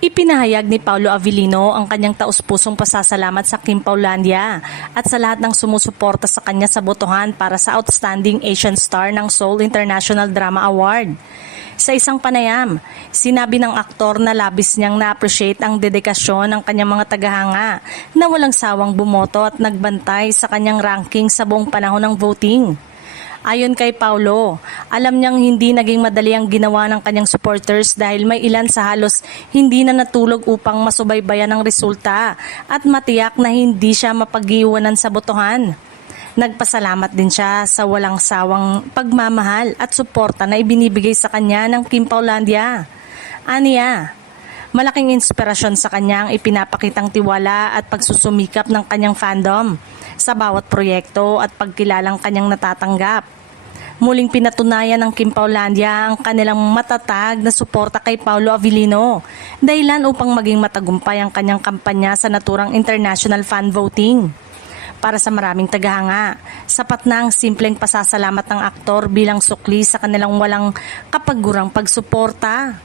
Ipinahayag ni Paulo Avellino ang kanyang taus-pusong pasasalamat sa Kim Paulandia at sa lahat ng sumusuporta sa kanya sa botohan para sa Outstanding Asian Star ng Seoul International Drama Award. Sa isang panayam, sinabi ng aktor na labis niyang na-appreciate ang dedikasyon ng kanyang mga tagahanga na walang sawang bumoto at nagbantay sa kanyang ranking sa buong panahon ng voting. Ayon kay Paulo, alam niyang hindi naging madali ang ginawa ng kanyang supporters dahil may ilan sa halos hindi na natulog upang masubaybayan ang resulta at matiyak na hindi siya mapag-iwanan sa botohan. Nagpasalamat din siya sa walang sawang pagmamahal at suporta na ibinibigay sa kanya ng Kim Paulandia. Aniya, malaking inspirasyon sa kanya ang ipinapakitang tiwala at pagsusumikap ng kanyang fandom sa bawat proyekto at pagkilalang kanyang natatanggap. Muling pinatunayan ng Kim Paulandia ang kanilang matatag na suporta kay Paulo Avellino, dahilan upang maging matagumpay ang kanyang kampanya sa naturang international fan voting. Para sa maraming tagahanga, sapat na ang simpleng pasasalamat ng aktor bilang sukli sa kanilang walang kapagurang pagsuporta.